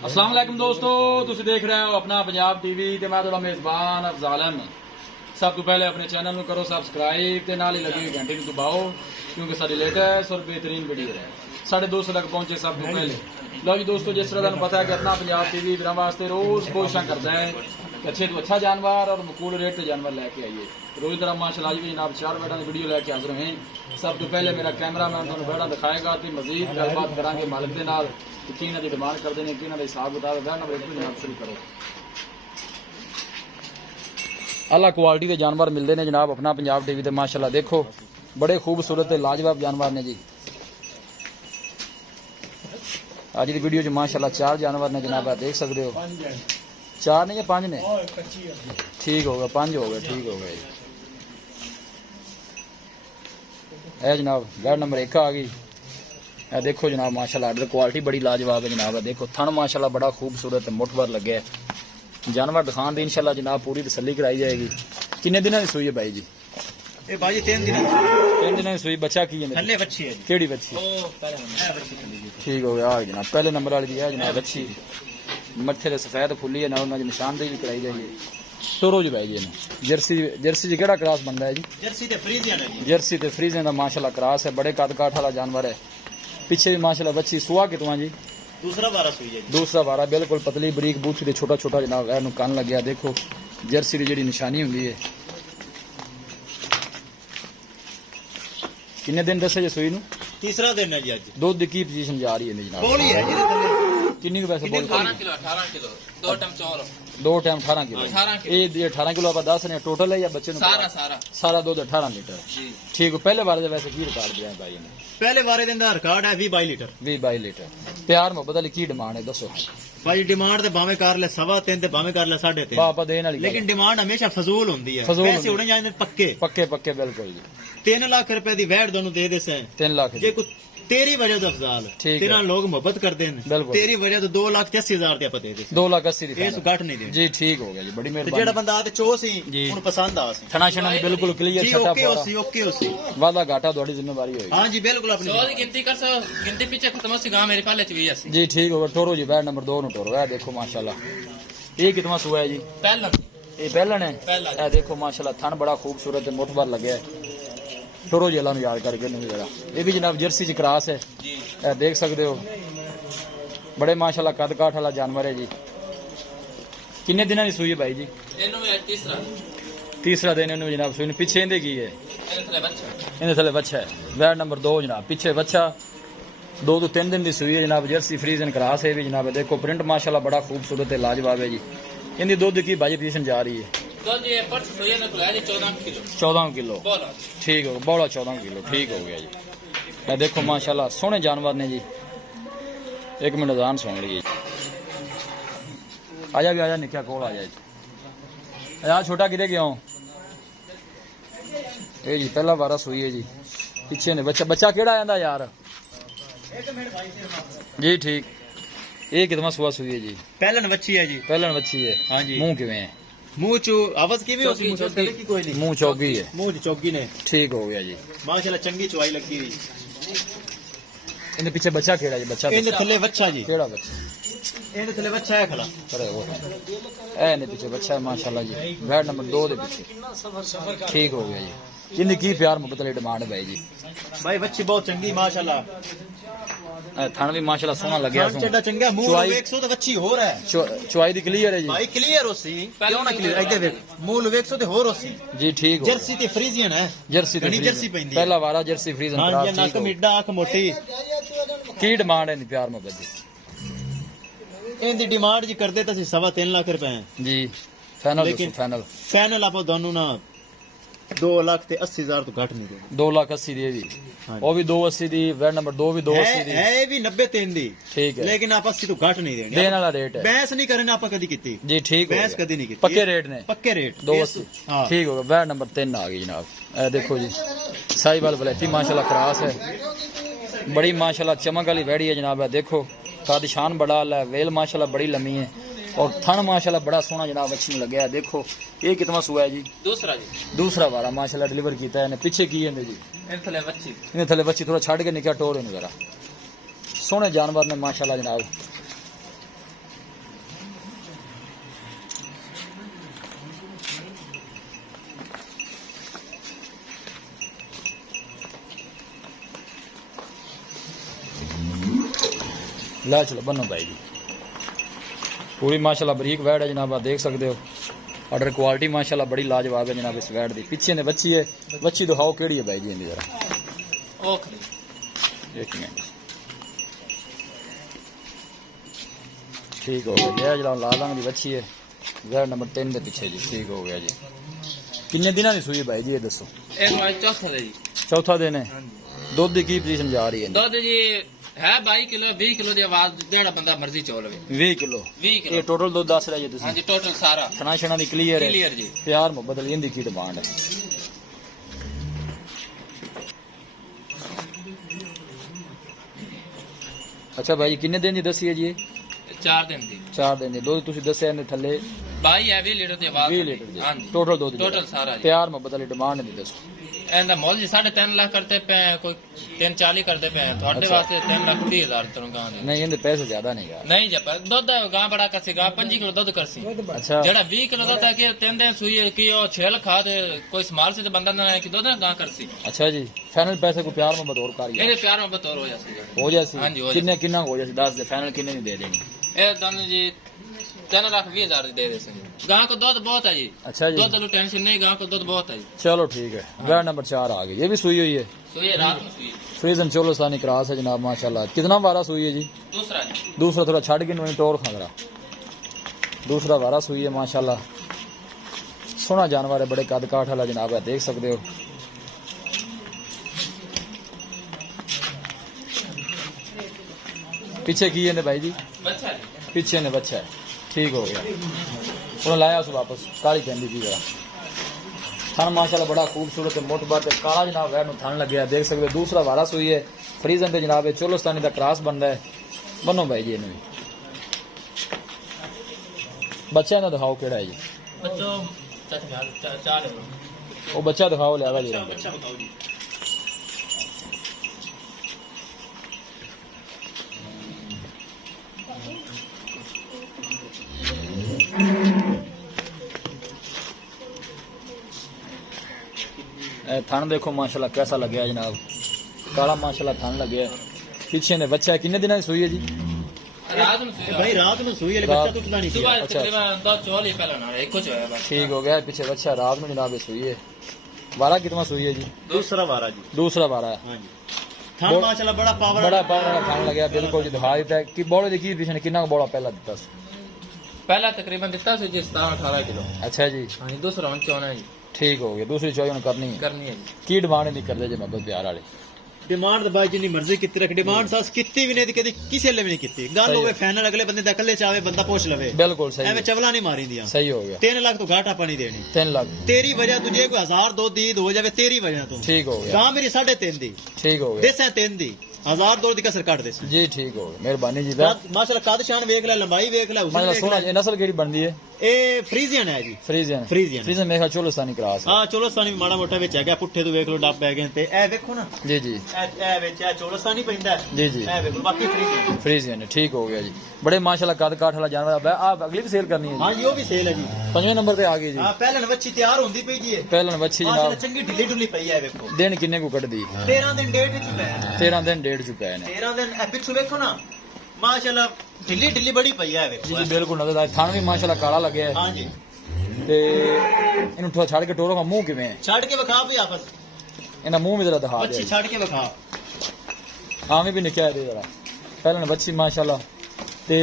अस्सलाम वालेकुम दोस्तों, तुसी देख रहे हो अपना पंजाब टीवी ते मैं थोड़ा मेजबान अफजाल अहमद। सब तो पहले अपने चैनल में करो सब्सक्राइब ते नाल ही लगी हुई घंटी को दबाओ क्योंकि सारी लेटेस्ट और बेहतरीन वीडियो है 250 तक पहुंचे सब तो पहले। लो जी दोस्तों, जिस तरह तुहानू पता है कि अपना पंजाब टीवी बिना वास्ते रोज कोशिश करता है कि अच्छे तो अच्छा जानवर और मकूल रेट के जानवर लैके आइए। रोज तरह माशाल्लाह जी जनाब 4 बैठा की वीडियो लैके हाजिर हैं। सब तो पहले मेरा कैमरा मैन तुहानू बैठा दिखाएगा कि मजीद गलबात करांगे मालिक के नाल कि इन्हां दी डिमांड करते हैं कि इन्हां दा हिसाब किताब है। नंबर 1 जनाब शुरू करो। अल्लाह क्वालिटी के जानवर मिलते हैं जनाब अपना पंजाब टीवी ते माशाल्लाह देखो बड़े खूबसूरत ते लाजवाब जानवर ने जी। आज की वीडियो च माशाल्लाह 4 जानवर ने जनाब, देख सकते हो। 4 ने या 5 ने? ठीक हो गया, 5 हो गए, ठीक हो गया जी। ए जनाब गाड़ नंबर 1 आ गई। ए देखो जनाब माशाल्लाह इधर क्वालिटी बड़ी लाजवाब है जनाब। देखो थन माशाल्लाह बड़ा खूबसूरत मुठभर लगे है। जानवर दिखान दी इंशाल्लाह जनाब पूरी तसल्ली कराई जाएगी। कितने दिनों की सूई है भाई जी? ए भाई 3 दिन 3 दिनों की सूई। बच्चा की है? थल्ले बच्ची है जी। केड़ी बच्ची? ठीक हो गया आ जनाब, पहले नंबर वाली है जनाब बच्ची। मत्थे ते सफेद फुली है ना, उन्होंने निशानदेही भी कराई जाएगी। टोरो जी भाई जी ने जर्सी जर्सी जी केड़ा क्रॉस बनता है जी? जर्सी ते फ्रीजियन है जी। जर्सी ते फ्रीजियन का माशाल्लाह क्रॉस है। बड़े कद काठ वाला जानवर है। पीछे माशाल्लाह बच्ची सुहा कितवा जी? दूसरा बारह सुई है जी। दूसरा बारह बिल्कुल पतली बरीक बूथी ते छोटा छोटा जनाब है कान लग गया। देखो जर्सी की जी निशानी होंगी है। किन्ने दिन दसे जी सुई नू? तीसरा दिन है जी। आज दुध की पोजीशन जा रही है जनाब? बोली है जी थल्ले। किन्नी पैसे बोल? 18 किलो 2 टाइम चौल 2 टाइम 18 किलो। 18 किलो। ये 18 किलो आप दस रहे टोटल है या बच्चे सारा दूध 18 लीटर? ठीक है। पहले बार वैसे की रिकॉर्ड दिया भाई ने? पहले बारे दिन दा रिकॉर्ड है 20-22 लीटर। 20-22 लीटर। प्यार मोहब्बत वाली की डिमांड है दसो भाई? डिमांड ते भावे कर ले 3.5 ते भावे कर ले 3.5। पापा देने वाली लेकिन डिमांड हमेशा फजूल होंदी है। फजूल पैसे उड़े जांदे पक्के पक्के पक्के बिल्कुल जी। 3 लाख रुपए दी वैट दोनों दे देसे। 3 लाख जे को तेरी वजह तो अफजाल ठीक तेरा है। लोग मोहब्बत करते हैं। बिल्कुल। तेरी वजह तो 2,80,000 ते आप दे दे। 2,80,000 ये दिखा सु घट नहीं दे जी। ठीक हो गया जी, बड़ी ते जेड़ा मेहरबानी बंदा आते चो सी जी। उन पसंद आ सी थना शना भी बिल्कुल क्लियर जी। छटा ओके होसी ओके होसी। वादा घाटा थोड़ी जिम्मेवारी होगी। हां जी बिल्कुल अपनी 100 की गिनती कर सो गिनती पीछे खत्म सी गांव मेरे पाले च भी ऐसी जी। ठीक हो गया। टोरो जी बैड नंबर 2 नु टोरो है। देखो माशाल्लाह ये कितना सुआ है जी? पहला ये पहलन है। पहला ए देखो माशाल्लाह थन बड़ा खूबसूरत है मुठभर लगे है। टोरो जी अल्लाह नु याद करके नहीं जरा। ये भी जनाब जर्सी च क्रॉस है। जी। ए देख सकते हो बड़े माशाल्लाह कद काठ वाला जानवर है जी। किन्ने दिनों की सूई है भाई जी? इन्हों में तीसरा दिन इन्होंने जनाब सूई। पीछे इंदे की है? बच्चा इन्हें थले बच्चा है। वैट नंबर 2 जनाब पीछे बच्चा। 2 तो 3 दिन की सूई है जनाब। जर्सी फ्रीजन क्रॉस है भी जनाब। देखो प्रिंट माशाल्लाह बड़ा खूबसूरत है लाजवाब है जी। इनकी दूध की भाजी पोजीशन जा रही है? तो ये परस सोया ने बुलाया जी 14 किलो 14 किलो। बोलो ठीक हो गया। बौला 14 किलो। ठीक हो गया जी। मैं देखो माशाल्लाह सोहने जानवर ने जी। एक मिनट जान सुन लीजिए। आजा भी आजा निक्या कोल आ जाए। यार छोटा किधे गया हूँ? ये जी पहला बारह सुई है जी। पीछे ने बच्चा बच्चा केड़ा आंदा यार? जी ठीक। ये कितना सुआ सुई है जी? पहलन बच्ची है जी। पहलन बच्ची है। हाँ जी। मुंह किवें है? मुंह चो आवाज की भी होती मुंह से की कोई नहीं। मुंह चौकी है। मुंह चौकी ने ठीक हो गया जी। माशाल्लाह चंगी चुवाई लगी हुई। इनके पीछे बच्चा केड़ा जी? बच्चा इनके थल्ले बच्चा जी। केड़ा बच्चा? इनके थल्ले बच्चा है खला। अरे वो है ए ने पीछे बच्चा है माशाल्लाह जी। बैट नंबर 2 दे पीछे। ठीक हो गया जी। इनकी की प्यार मुहब्बत वाली डिमांड है भाई जी? भाई बच्ची बहुत चंगी माशाल्लाह। थान भी माशाल्लाह सोना लग गया। खान चड्डा चंगा मुंह 100 तो बच्ची हो रहा है। चुआई दी क्लियर है जी? भाई क्लियर होसी क्यों ना क्लियर इधर देख मूल 100 ते होर होसी जी। ठीक हो गया। जर्सी ते फ्रीजियन है। जर्सी घनी जर्सी पैंदी पहला वारा जर्सी फ्रीजन हां क्रॉस। जी नाक मिड्डा आंख मोटी। की डिमांड है नी प्यार मोहब्बत दी? इनदी डिमांड जी करदे तो 3.5 लाख रुपए है जी। फाइनल लेकिन फाइनल फाइनल आप दोनों ना 2,80,000 तो घट नहीं देंगे। 2,80,000 दी भी हाँ जी। वो भी 2,80 दी। वैट नंबर 2 भी 2,80 दी। है भी 90-3 दी। ठीक है। लेकिन आप 80 तो घट नहीं देंगे। देने वाला रेट है। बहस नहीं करने आप कदी की जी। ठीक हो बहस गया। कदी नहीं की पक्के रेट ने? पक्के रेट 2,80। हाँ ठीक हो गया। वैट नंबर 3 आ गई जनाब। ए देखो जी साहिवाल वलैती माशाल्लाह क्रॉस है। बड़ी माशाल्लाह चमक वाली वैड़ी है जनाब। देखो काद शान बड़ा है। वेल माशाल्लाह बड़ी लम्मी है और थन माशाल्लाह बड़ा सोहना जनाब अच्छी लगे। देखो ये कितना सुआ है जी? दूसरा जी। दूसरा वारा माशाल्लाह डिलीवर किया है। पीछे की है जी? इन थले बच्ची इन्हें थले बच्ची थोड़ा छड़ के निकल टोर जरा सोहने जानवर ने माशाल्लाह जनाब। ला चलो बनो भाई जी। पूरी माशाल्लाह बरीक वैड है जनाब, आप देख सकते हो। ऑर्डर क्वालिटी माशाल्लाह बड़ी लाजवाब है जनाब इस वैड दी। पीछे ने बच्ची है, बच्ची दिखाओ केड़ी है भाई जी इनकी जरा। एक मिनट, ठीक हो गया जनाब, लाल रंग की बच्ची है, वैड नंबर 3 के पीछे जी। ठीक हो गया जी। किन्ने दिनों की सुई भाई जी ये दसो? चौथा दिन है। दुध की पोजीशन जा रही है? दुध जी है 22 किलो 20 किलो की आवाज जेड़ा बंदा मर्जी चोल 20 किलो। 20 किलो ये टोटल दुध दस रहा है हाँ जी, टोटल सारा खाना शाना दी क्लियर है? क्लियर जी। प्यार मोहब्बत वाली इनकी की डिमांड है? अच्छा भाई किन्ने दिन की दसी है जी? 4 दिन दी। 4 दिन की। दुध तुसी दस्या ने थल्ले 22 है 20 लीटर की आवाज 20 लीटर जी। हाँ जी टोटल दुध टोटल सारा जी। प्यार मोहब्बत वाली डिमांड नहीं दसो। एंदा मोल जी 3.5 लाख करते पे हैं, कोई 340 करते पे हैं। थोड़े अच्छा। वास्ते 3,20,000 तनखा दे नहीं इनके पैसे ज्यादा नहीं यार। नहीं जब दुध गां बड़ा करसी गां 5 किलो दुध करसी। अच्छा जेड़ा 20 किलो दुध है कि 3 दिन सुई की ओ छेल खा दे कोई संभाल से बंदा ना है कि दुध गां करसी। अच्छा जी। फाइनल पैसे को प्यार मोहब्बत और करिए? ਇਹਦੇ ਪਿਆਰ ਮੁਹੱਬਤ ਹੋਰ ਹੋ ਜਾਸੀ हो जासी? हाँ जी, हो किन्ने किन्ना हो जासी? 10 दे फाइनल किन्ने नहीं दे देनी? ਇਹ ਦੋਨੋਂ ਜੀ 3,20,000 ਦੀ ਦੇ ਦੇ ਸੀ। गां को दूध बहुत है जी। अच्छा जी दूध लो टेंशन नहीं, गां को दूध बहुत है जी। चलो ठीक है। वैड नंबर 4 आ गई, ये भी सुई हुई है? तो ये रात में सुई फ्रीजन चोलोस्तानी क्रॉस है जनाब माशाल्लाह। कितना वारा सुई है जी? दूसरा जी। दूसरा थोड़ा छड़ के नोनी टोर खा रहा। दूसरा वारा सुई है माशाल्लाह, सोना जानवर है, बड़े कद काठ वाला जनाब है, देख सकते हो। पीछे की है ने भाई जी? बच्चा जी। पीछे ने बच्चा है। ठीक हो गया, उन्हें लाया उस वापस। काली कहती थी जरा थान माशाल्लाह बड़ा खूबसूरत है, मोटबात है, काला जनाब वैर थान लग गया, देख सकते हो। दूसरा वारा सुई है, फ्रीजन पे जनाब है, चोलोस्तानी का क्रॉस बन रहा है। बनो भाई जी इन्हें बच्चा ना दिखाओ केड़ा है जी? बच्चों चार है वो बच्चा दिखाओ लिया जी। बच्चा बताओ जी। थान देखो माशाल्लाह कैसा लग गया जनाब, काला माशाल्लाह थान लग गया। पीछे ने बच्चा है, किन्ने दिन की सुई है जी? रात में सुई भाई रात में सुई है, बच्चा तो पता नहीं किया। सुबह तकरीबन 2 ही पहले ना एक कुछ है बस। ठीक हो गया, पीछे बच्चा रात में जनाब ये सुई है। वारा कितना सुई है जी? दूसरा वारा जी। दूसरा वारा है। हाँ जी। थान माशाल्लाह बड़ा पावर बड़ा पावर वाला थान लग गया बिल्कुल जी। दिखा देता है कि बॉलो देखिए पीछे ने कितना बड़ा पहला दिता। पहला तकरीबन दिता से जी 17-18 किलो। अच्छा जी। हाँ जी। दूसरा 54 है जी। ठीक हो गया, दूसरी चॉइस उन्हें करनी है। करनी है जी। की डिमांड नहीं कर जे मोहब्बत प्यार वाले? डिमांड तो भाई जिन्नी मर्जी कितनी रख, डिमांड सास कितनी भी नहीं दी, कदी किसी ले भी नहीं कितनी। गल सही होवे है। फाइनल अगले बंदे दा कल्ले चावे बंदा पूछ लवे, बिल्कुल सही एवें है। चवला नहीं मारी दिया। सही हो गया। 3 लाख तो घाटा पानी देनी 3 लाख तेरी वजह, तुझे कोई 1000 2 दी हो जावे तेरी वजह तो। ठीक हो गया। गां मेरी 3.5 दी ठीक हो गया देसा 3 दी 1000 2 दी कसर काट देस। जी। ठीक हो गया, मेहरबानी जी। माशाल्लाह कद शान वेख ले, लंबाई वेख ले, हुस्न मतलब वेख सोना ले। ये नस्ल केड़ी बनदी है? ए फ्रीजियन है जी। फ्रीजियन। फ्रीजियन फ्रीजियन मेरा चोलोस्तानी क्रॉस है। हां चोलोस्तानी भी माड़ा मोटा विच है, पुट्ठे तो वेख लो डब पै गए ते ए वेखो ना, जी जी ए विच है चोलोस्तानी पैंदा है। जी जी ए वेखो बाकी फ्रीजियन। फ्रीजियन है। ठीक हो गया जी, बड़े माशाल्लाह कद काठ वाला जानवर है। आप अगली भी सेल करनी है? हां जी वो भी सेल है जी। 5वें नंबर पे आ गई जी। हां पहले नवच्छी तैयार होंदी पई जी। पहलन बच्ची माशाल्लाह जनाब चंगी ढिली ढुली पई है वेखो। दिन किन्ने को कट दी? 13 दिन डेढ़ विच पै 13 दिन 1.5 चुका है ने। 13 दिन ए पिछू वेखो ना माशाल्लाह ढिली ढिली बड़ी पई है वेखो। जी जी बिल्कुल नजर आए। थान भी माशाल्लाह काला लगे है हां जी। ते इनु थोड़ा छाड़ के टोरो का मुंह किवें है? छड़ के विखा भी आपस इना मुंह भी जरा दिखा बच्ची दे। छड़ के विखा। हां भी निकया दे जरा। पहलन बच्ची माशाल्लाह ते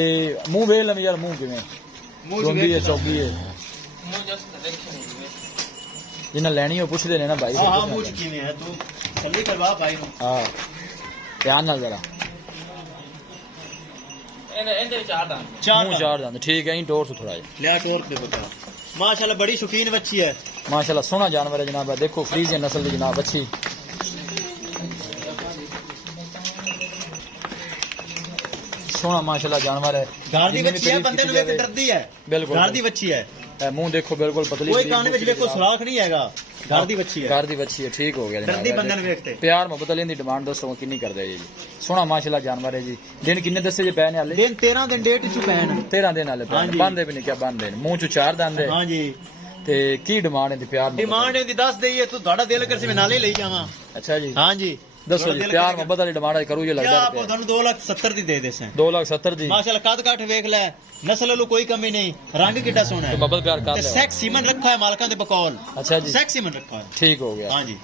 मुंह वेल लम यार, मुंह किवें मुंह रोंदी है चौगी है। मुंह जस्ट देखे नहीं जिन्ना लेनी हो पूछ देने ना भाई। हां हां मुंह किवें है तू जल्दी करवा भाई नु। हां ध्यान नाल जरा इनके चार दान। मुंह चार जांदे। ठीक है इन टोर से थोड़ा ले टोर दे बता। माशाल्लाह बड़ी शौकीन बच्ची है। माशाल्लाह सोना जानवर है जनाब। देखो फ्रीजियन नस्ल की जनाब अच्छी। सोना माशाल्लाह जानवर है। घर दी बच्ची है, बंदे नु वेख डरदी है। बिल्कुल घर दी बच्ची है, मुंह देखो बिल्कुल पतली। कोई कान विच वेखो सुराख नहीं हैगा। घर दी बच्ची है, घर दी बच्ची है। ठीक हो गया जनाब। डरदी बंदे नु वेखते। प्यार मोहब्बत वाली दी डिमांड दोस्तों किन्नी कर दे जी? सोना माशाल्लाह जानवर है जी। दिन किन्ने दसे जे पैने वाले? दिन 13 दिन डेट चु पैन। 13 दिन वाले हाँ पैने। जी। बांधे भी नहीं क्या बांधे? मुंह चु 4 दांदे। हां जी। ते की डिमांड है दी प्यार मोहब्बत डिमांड दी 10 देई है, तू ਤੁਹਾਡਾ दिल कर से मैं नाले ले जावा। अच्छा जी। हां जी दसो जी प्यार मोहब्बत वाली डिमांड करूँ ये लगता आपको है 2,70,000 दी दे देसे 2,70,000 जी माशाल्लाह कद काठ वेख ले नस्ल लो कोई कमी नहीं रंग किड्डा सोना है मोहब्बत प्यार कर ते ले सेक्स सीमन रखा है मालका दे बकौल अच्छा जी सेक्स सीमन रखा है ठीक हो गया हां जी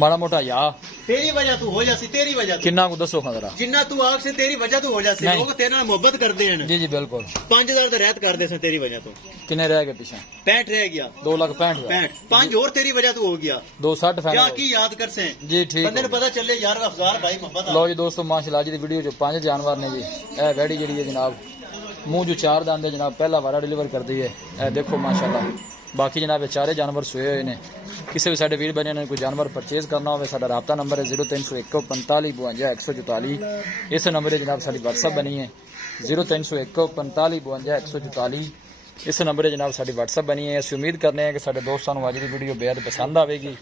माड़ा मोटा या तेरी वजह तू हो जासी तेरी वजह तू किन्ना को दसो खां जरा जिन्ना तू आग से तेरी वजह तू हो जासी नहीं। लोग तेरे नाल मोहब्बत करदे हैं जी जी बिल्कुल 5000 तो रहत कर दे से तेरी वजह तो किन्ने रह गए पीछे 65 रह गया 2,65,000 65 पांच और तेरी वजह तू हो गया 260 क्या फाइनल की याद कर से जी ठीक बंदे ने हो गया। पता चले यार अफजार भाई मोहब्बत लो जी दोस्तों माशाल्लाह जी दी वीडियो जो 5 जानवर ने जी ए वैडी जेडी है जनाब मुंह जो 4 दांत है जनाब पहला वारा डिलीवर कर दी है ए देखो माशाल्लाह बाकी जनाब ये 4 जानवर सोए हुए ने किसी भी साडे वीर बने ने कोई जानवर परचेज करना हो साडा राब्ता नंबर है 0301 45 52 144 इस नंबर है जनाब साडी WhatsApp बनी है 0301 45 52 144 इस नंबर है जनाब साडी WhatsApp बनी है। ਅਸੀਂ उम्मीद करने हैं कि साडे दोस्तों ਨੂੰ ਅੱਜ ਦੀ ਵੀਡੀਓ ਬੇहद पसंद ਆਵੇਗੀ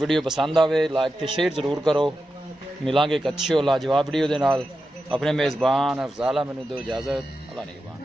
ਵੀਡੀਓ पसंद ਆਵੇ ਲਾਈਕ ਤੇ ਸ਼ੇਅਰ ਜ਼ਰੂਰ ਕਰੋ ਮਿਲਾਂਗੇ ਇੱਕ ਅੱਛੀ ਔਰ ਲਾਜਵਾਬ ਵੀਡੀਓ ਦੇ ਨਾਲ अपने मेज़बान अफजाला मैनू दो इजाज़त अल्लाह निगहबान।